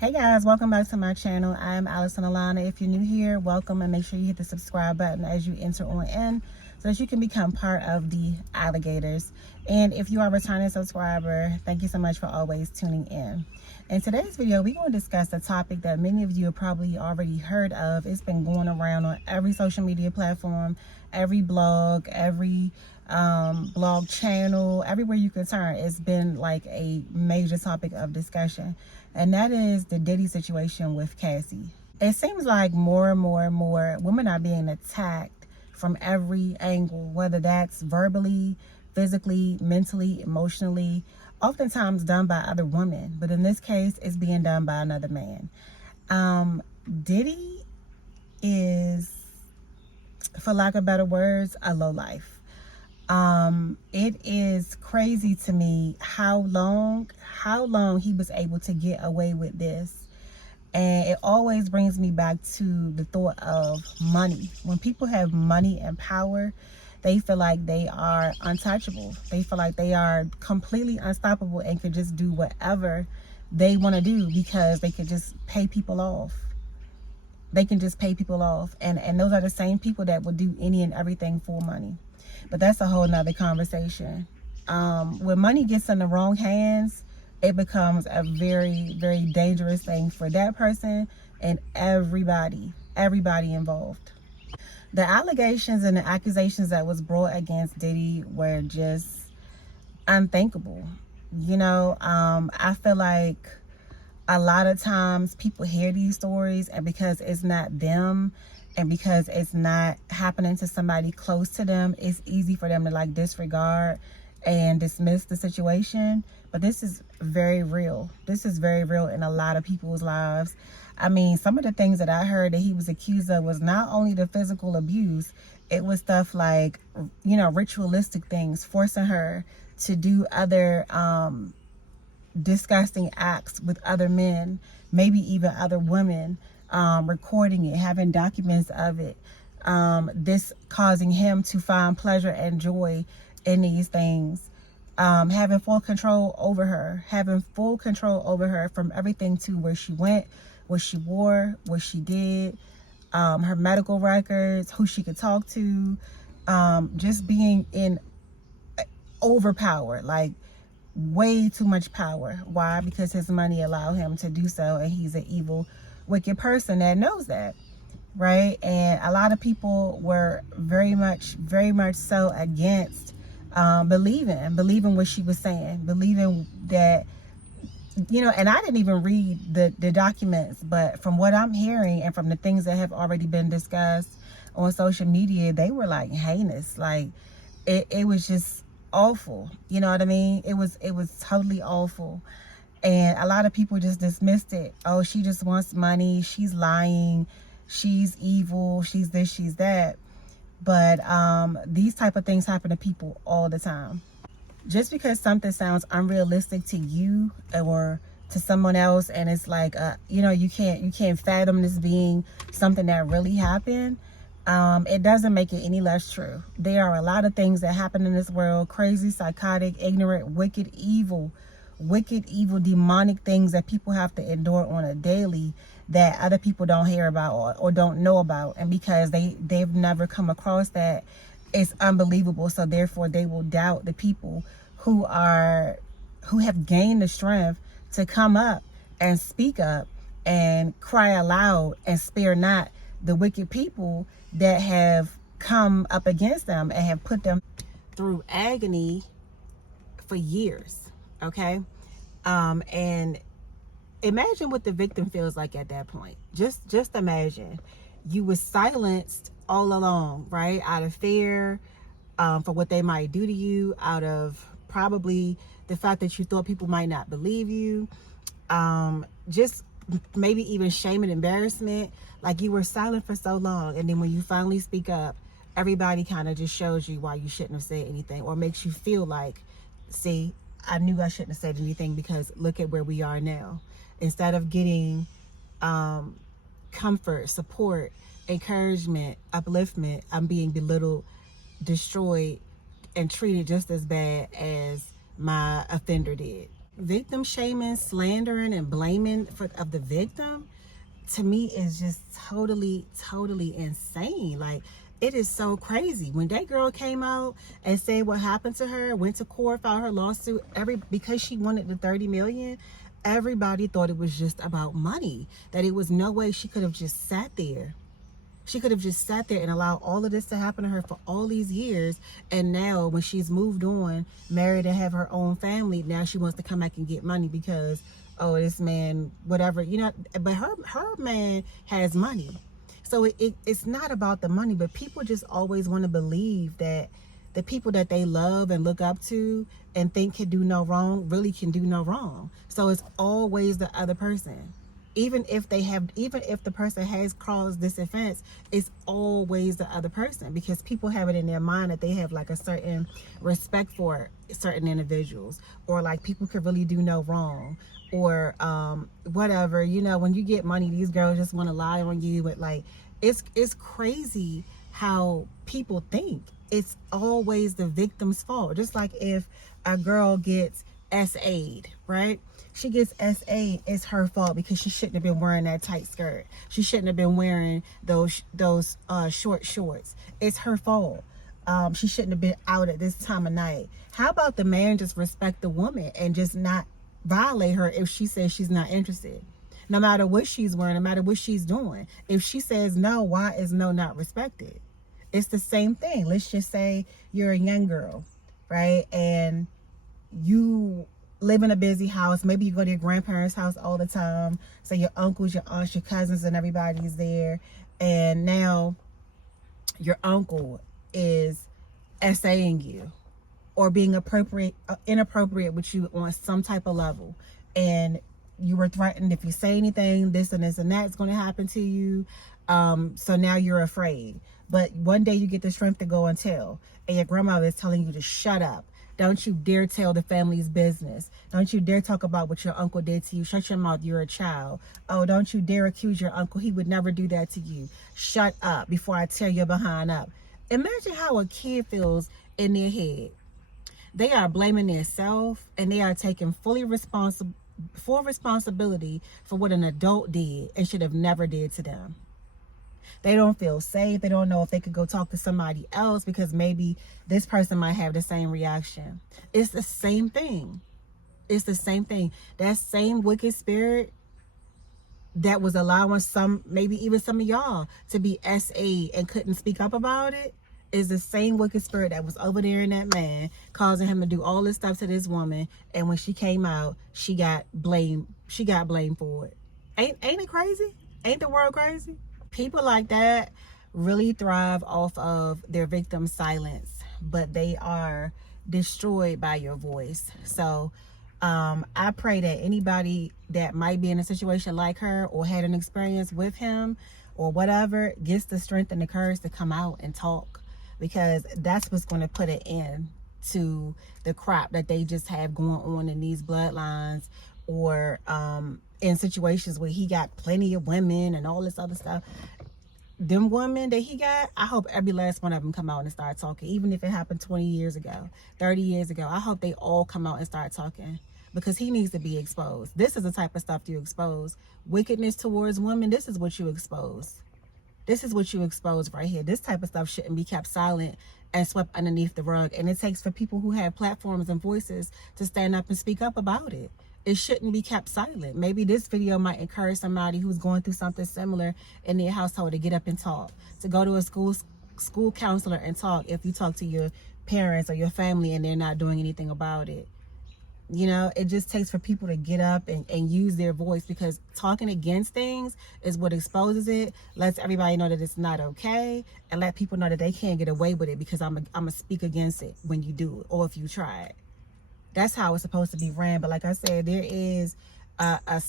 Hey guys, welcome back to my channel. I'm AllisonAlanna. If you're new here, welcome, and make sure you hit the subscribe button as you enter on in so that you can become part of the alligators. And if you are a returning subscriber, thank you so much for always tuning in. In today's video, we're going to discuss a topic that many of you have probably already heard of. It's been going around on every social media platform, every blog, every blog channel, everywhere you can turn. It's been like a major topic of discussion, and that is the Diddy situation with Cassie. It seems like more and more women are being attacked from every angle, whether that's verbally, physically, mentally, emotionally, oftentimes done by other women, but in this case it's being done by another man. Diddy is, for lack of better words, a lowlife. It is crazy to me how long he was able to get away with this. And it always brings me back to the thought of money. When people have money and power, they feel like they are untouchable. They feel like they are completely unstoppable and can just do whatever they want to do because they can just pay people off. They can just pay people off. And those are the same people that will do any and everything for money. But that's a whole nother conversation. When money gets in the wrong hands, it becomes a very, very dangerous thing for that person and everybody involved. The allegations and the accusations that was brought against Diddy were just unthinkable. You know, I feel like a lot of times people hear these stories, and because it's not them and because it's not happening to somebody close to them, it's easy for them to like disregard and dismiss the situation. But this is very real. This is very real in a lot of people's lives. I mean, some of the things that I heard that he was accused of was not only the physical abuse, it was stuff like, you know, ritualistic things, forcing her to do other disgusting acts with other men, maybe even other women, recording it, having documents of it, this causing him to find pleasure and joy in these things, having full control over her, from everything to where she went, what she wore, what she did, her medical records, who she could talk to, just being in overpowered, like way too much power. Why? Because his money allowed him to do so, and he's an evil, wicked person that knows that, right? And a lot of people were very much so against believing what she was saying, believing that, you know. And I didn't even read the documents, but from what I'm hearing and from the things that have already been discussed on social media, they were like heinous. Like it was just awful. You know what I mean? It was totally awful. And a lot of people just dismissed it. Oh, she just wants money. She's lying. She's evil. She's this, she's that. But these type of things happen to people all the time. Just because something sounds unrealistic to you or to someone else, and it's like, you know, you can't fathom this being something that really happened, it doesn't make it any less true. There are a lot of things that happen in this world, crazy, psychotic, ignorant, wicked, evil, demonic things that people have to endure on a daily that other people don't hear about or don't know about. And because they've never come across that, it's unbelievable. So therefore they will doubt the people who have gained the strength to come up and speak up and cry aloud and spare not the wicked people that have come up against them and have put them through agony for years. Okay. And imagine what the victim feels like at that point. Just imagine you were silenced all along, right? Out of fear, for what they might do to you, out of probably the fact that you thought people might not believe you, just maybe even shame and embarrassment. Like you were silent for so long, and then when you finally speak up, everybody kind of just shows you why you shouldn't have said anything, or makes you feel like, see, I knew I shouldn't have said anything because look at where we are now. Instead of getting comfort, support, encouragement, upliftment, I'm being belittled, destroyed, and treated just as bad as my offender did. victim shaming, slandering, and blaming of the victim, to me, is just totally insane. Like, it is so crazy. When that girl came out and said what happened to her, went to court, filed her lawsuit, because she wanted the 30 million, everybody thought it was just about money, that it was no way she could have just sat there. She could have just sat there and allowed all of this to happen to her for all these years. And now when she's moved on, married, and have her own family, now she wants to come back and get money because, oh, this man, whatever, you know. But her man has money. So it's not about the money, but people just always want to believe that the people that they love and look up to and think can do no wrong really can do no wrong. So it's always the other person. Even if the person has caused this offense, it's always the other person, because people have it in their mind that they have like a certain respect for certain individuals, or like people could really do no wrong, or whatever. You know, when you get money, these girls just want to lie on you. But like, it's crazy how people think it's always the victim's fault. Just like if a girl gets SA'd, right? She gets SA'd, it's her fault because she shouldn't have been wearing that tight skirt. She shouldn't have been wearing those short shorts. It's her fault. She shouldn't have been out at this time of night. How about the man just respect the woman and just not violate her if she says she's not interested? No matter what she's wearing, no matter what she's doing. If she says no, why is no not respected? It's the same thing. Let's just say you're a young girl, right? And you live in a busy house. Maybe you go to your grandparents' house all the time. So your uncles, your aunts, your cousins, and everybody's there. And now your uncle is essaying you or being inappropriate with you on some type of level. And you were threatened, if you say anything, this and this and that is going to happen to you. So now you're afraid. But one day you get the strength to go and tell. And your grandmother is telling you to shut up. Don't you dare tell the family's business. Don't you dare talk about what your uncle did to you. Shut your mouth, you're a child. Oh, don't you dare accuse your uncle. He would never do that to you. Shut up before I tear your behind up. Imagine how a kid feels in their head. They are blaming themselves, and they are taking full responsibility for what an adult did and should have never did to them. They don't feel safe. They don't know if they could go talk to somebody else because maybe this person might have the same reaction. It's the same thing. It's the same thing. That same wicked spirit that was allowing some, maybe even some of y'all, to be SA and couldn't speak up about it, is the same wicked spirit that was over there in that man, causing him to do all this stuff to this woman. And when she came out, she got blamed. She got blamed for it. Ain't it crazy? Ain't the world crazy? People like that really thrive off of their victim's silence, but they are destroyed by your voice. So I pray that anybody that might be in a situation like her or had an experience with him or whatever gets the strength and the courage to come out and talk, because that's what's going to put an end to the crap that they just have going on in these bloodlines, or in situations where he got plenty of women and all this other stuff. Them women that he got, I hope every last one of them come out and start talking. Even if it happened 20 years ago, 30 years ago, I hope they all come out and start talking, because he needs to be exposed. This is the type of stuff you expose. Wickedness towards women, this is what you expose. This is what you expose right here. This type of stuff shouldn't be kept silent and swept underneath the rug. And it takes for people who have platforms and voices to stand up and speak up about it. It shouldn't be kept silent. Maybe this video might encourage somebody who's going through something similar in their household to get up and talk, to go to a school counselor and talk if you talk to your parents or your family and they're not doing anything about it. You know, it just takes for people to get up and use their voice, because talking against things is what exposes it, lets everybody know that it's not okay, and let people know that they can't get away with it because I'm a speak against it when you do it, or if you try it. That's how it's supposed to be ran. But like I said, there is a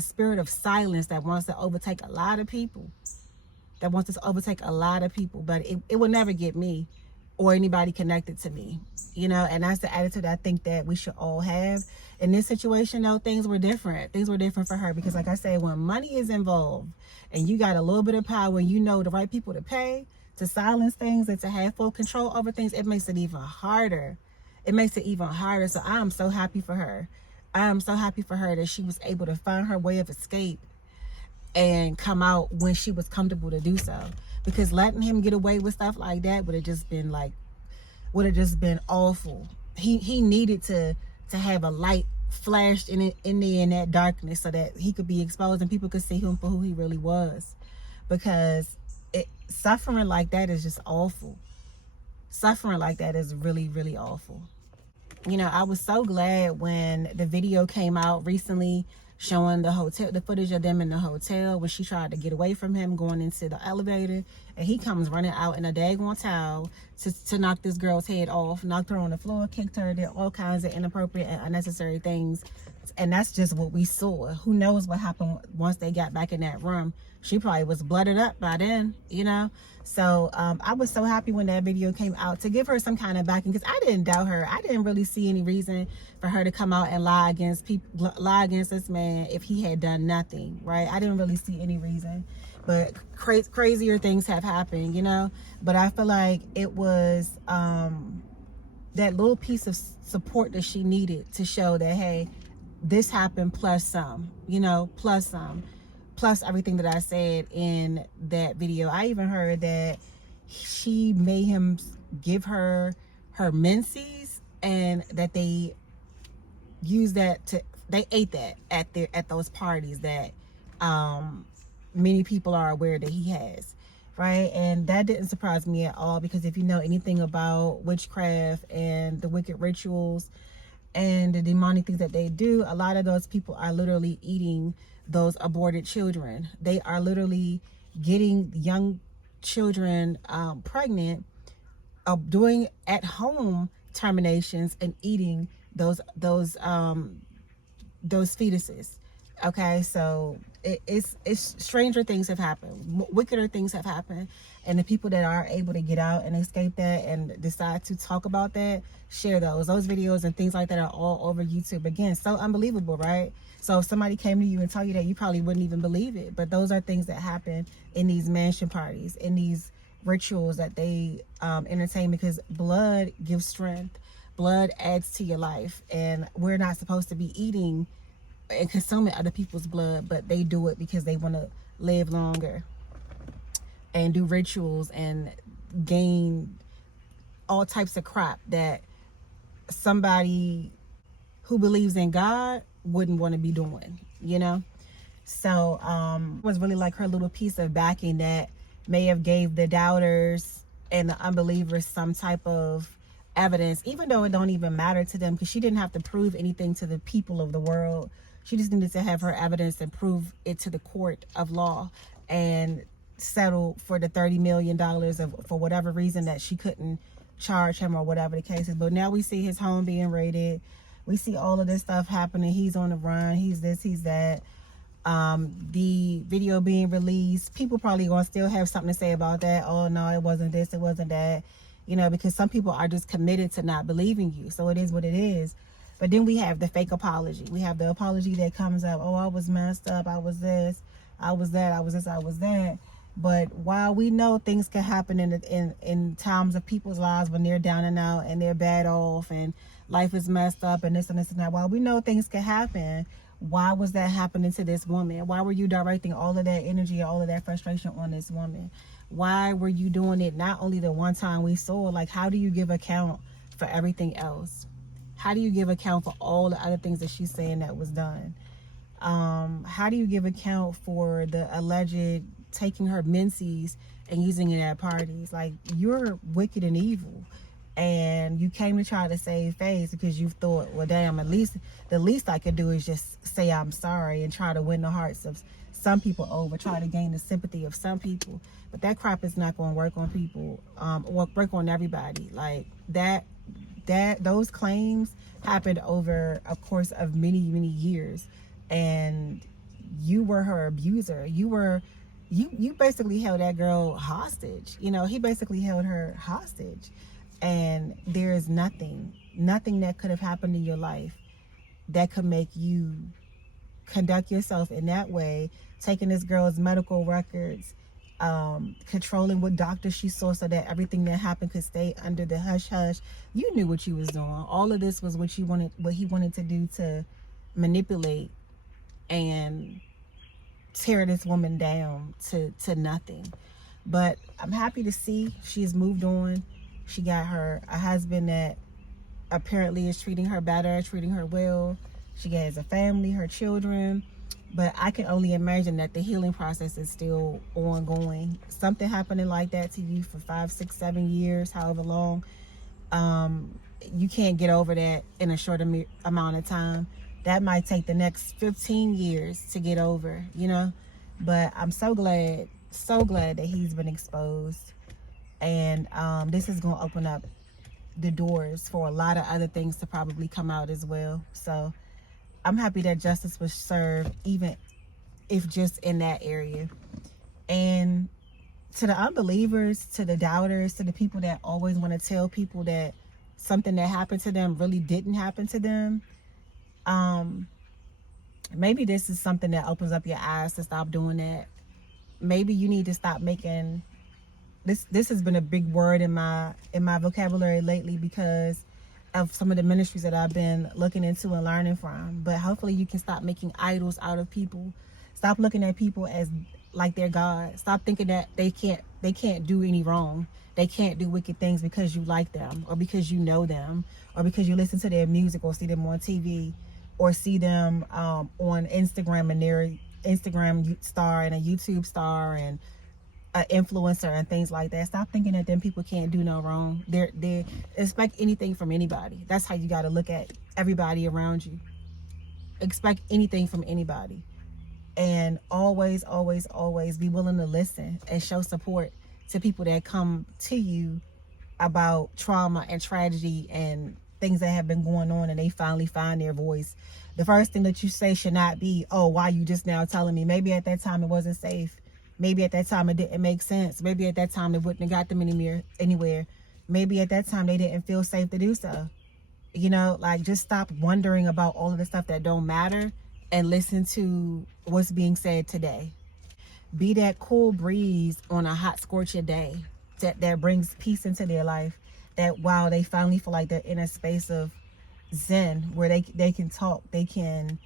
spirit of silence that wants to overtake a lot of people. But it will never get me or anybody connected to me, you know. And that's the attitude I think that we should all have. In this situation, though, things were different. Things were different for her, because like I said, when money is involved and you got a little bit of power, you know the right people to pay to silence things and to have full control over things, it makes it even harder. it makes it even harder. So I am so happy for her. I am so happy for her that she was able to find her way of escape and come out when she was comfortable to do so. Because letting him get away with stuff like that would have just been awful. He needed to have a light flashed in that darkness so that he could be exposed and people could see him for who he really was. Because suffering like that is just awful. Suffering like that is really, really awful. You know, I was so glad when the video came out recently showing the footage of them in the hotel when she tried to get away from him going into the elevator, and he comes running out in a daggone towel to knock this girl's head off, knocked her on the floor, kicked her, did all kinds of inappropriate and unnecessary things. And that's just what we saw. Who knows what happened once they got back in that room. She probably was blooded up by then, you know. So I was so happy when that video came out to give her some kind of backing, because I didn't doubt her. I didn't really see any reason for her to come out and lie against this man if he had done nothing, right? I didn't really see any reason. But crazier things have happened, you know. But I feel like it was that little piece of support that she needed to show that, hey, this happened plus some, you know, plus some. Plus everything that I said in that video. I even heard that she made him give her menses, and that they used that they ate that at those parties that many people are aware that he has, right? And that didn't surprise me at all, because if you know anything about witchcraft and the wicked rituals and the demonic things that they do, a lot of those people are literally eating those aborted children. They are literally getting young children pregnant, doing at home terminations and eating those fetuses. Okay, so it's stranger things have happened, wickeder things have happened, and the people that are able to get out and escape that and decide to talk about that, share those videos and things like that are all over YouTube. Again, so unbelievable, right? So if somebody came to you and told you that, you probably wouldn't even believe it. But those are things that happen in these mansion parties, in these rituals that they entertain, because blood gives strength. Blood adds to your life, and we're not supposed to be eating and consuming other people's blood, but they do it because they want to live longer and do rituals and gain all types of crap that somebody who believes in God wouldn't want to be doing, you know. So it was really like her little piece of backing that may have gave the doubters and the unbelievers some type of evidence, even though it don't even matter to them, because she didn't have to prove anything to the people of the world. She just needed to have her evidence and prove it to the court of law and settle for the $30 million for whatever reason that she couldn't charge him or whatever the case is. But now we see his home being raided. We see all of this stuff happening. He's on the run. He's this, he's that. The video being released. People probably gonna still have something to say about that. Oh no, it wasn't this, it wasn't that. You know, because some people are just committed to not believing you. So it is what it is. But then we have the fake apology. We have the apology that comes up. Oh, I was messed up. I was this. I was that. I was this. I was that. But while we know things can happen in times of people's lives when they're down and out and they're bad off and life is messed up and this and this and that, while we know things can happen, why was that happening to this woman? Why were you directing all of that energy, all of that frustration on this woman? Why were you doing it not only the one time we saw? Like, how do you give account for everything else? How do you give account for all the other things that she's saying that was done? How do you give account for the alleged taking her menses and using it at parties? Like, you're wicked and evil, and you came to try to save face because you thought, well, damn, at least the least I could do is just say I'm sorry and try to win the hearts of some people over, try to gain the sympathy of some people. But that crap is not going to work on people, or work on everybody. Like those claims happened over a course of many years, and you were her abuser. You basically held that girl hostage. You know, he basically held her hostage, and there is nothing that could have happened in your life that could make you conduct yourself in that way, taking this girl's medical records controlling what doctor she saw so that everything that happened could stay under the hush hush. You knew what you was doing. All of this was what he wanted to do to manipulate and tear this woman down to nothing. But I'm happy to see she's moved on. She got a husband that apparently is treating her better, treating her well. She has a family, her children. But I can only imagine that the healing process is still ongoing. Something happening like that to you for 5, 6, 7 years, however long, you can't get over that in a short amount of time. That might take the next 15 years to get over, you know. But I'm so glad that he's been exposed. And this is going to open up the doors for a lot of other things to probably come out as well. So I'm happy that justice was served, even if just in that area. And to the unbelievers, to the doubters, to the people that always want to tell people that something that happened to them really didn't happen to them, maybe this is something that opens up your eyes to stop doing that. Maybe you need to stop making this has been a big word in my vocabulary lately because of some of the ministries that I've been looking into and learning from. But hopefully you can stop making idols out of people. Stop looking at people as like they're God. Stop thinking that they can't do any wrong. They can't do wicked things because you like them, or because you know them, or because you listen to their music, or see them on TV, or see them on Instagram and they're an Instagram star and a YouTube star and an influencer and things like that. Stop thinking that them people can't do no wrong. They expect anything from anybody. That's how you got to look at everybody around you. Expect anything from anybody. And always, always, always be willing to listen and show support to people that come to you about trauma and tragedy and things that have been going on, and they finally find their voice. The first thing that you say should not be, oh, why you just now telling me? Maybe at that time it wasn't safe. Maybe at that time it didn't make sense. Maybe at that time it wouldn't have got them anywhere. Maybe at that time they didn't feel safe to do so. You know, like, just stop wondering about all of the stuff that don't matter and listen to what's being said today. Be that cool breeze on a hot scorching day that brings peace into their life. That while they finally feel like they're in a space of zen where they can talk, they can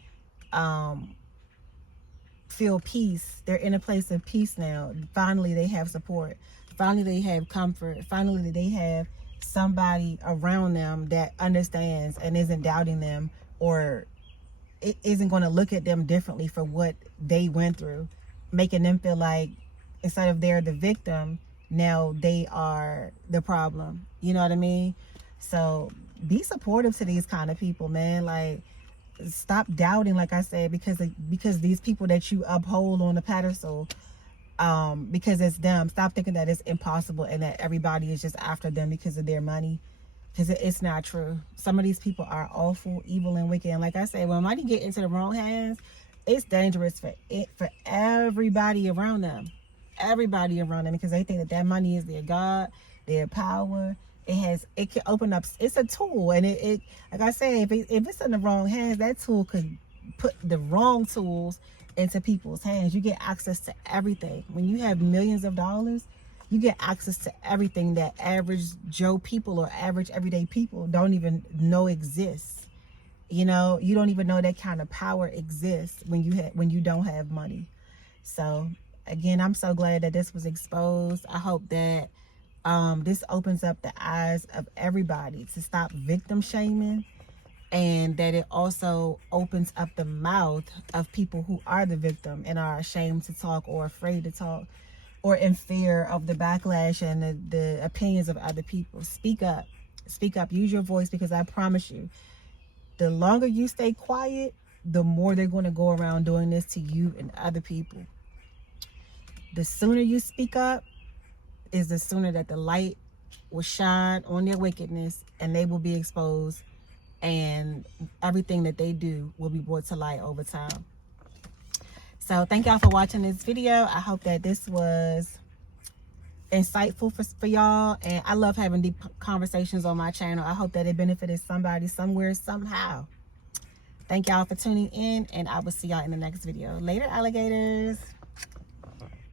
feel peace. They're in a place of peace now. Finally they have support. Finally they have comfort. Finally they have somebody around them that understands and isn't doubting them, or it isn't going to look at them differently for what they went through, making them feel like instead of they're the victim, now they are the problem. You know what I mean? So be supportive to these kind of people, man. Like, stop doubting, like I said, because these people that you uphold on the pedestal, because it's them. Stop thinking that it's impossible and that everybody is just after them because of their money, because it's not true. Some of these people are awful, evil, and wicked. And like I said, when money get into the wrong hands, it's dangerous for everybody around them. Everybody around them, because they think that money is their God, their power. It can open up. It's a tool, and it like I said, if it's in the wrong hands, that tool could put the wrong tools into people's hands. You get access to everything. When you have millions of dollars, you get access to everything that average Joe people or average everyday people don't even know exists. You know, you don't even know that kind of power exists when you don't have money. So again, I'm so glad that this was exposed. I hope that this opens up the eyes of everybody to stop victim shaming, and that it also opens up the mouth of people who are the victim and are ashamed to talk, or afraid to talk, or in fear of the backlash and the opinions of other people. Speak up. Speak up. Use your voice, because I promise you, the longer you stay quiet, the more they're going to go around doing this to you and other people. The sooner you speak up is the sooner that the light will shine on their wickedness, and they will be exposed, and everything that they do will be brought to light over time. So thank y'all for watching this video. I hope that this was insightful for y'all, and I love having deep conversations on my channel. I hope that it benefited somebody somewhere, somehow. Thank y'all for tuning in, and I will see y'all in the next video. Later, alligators.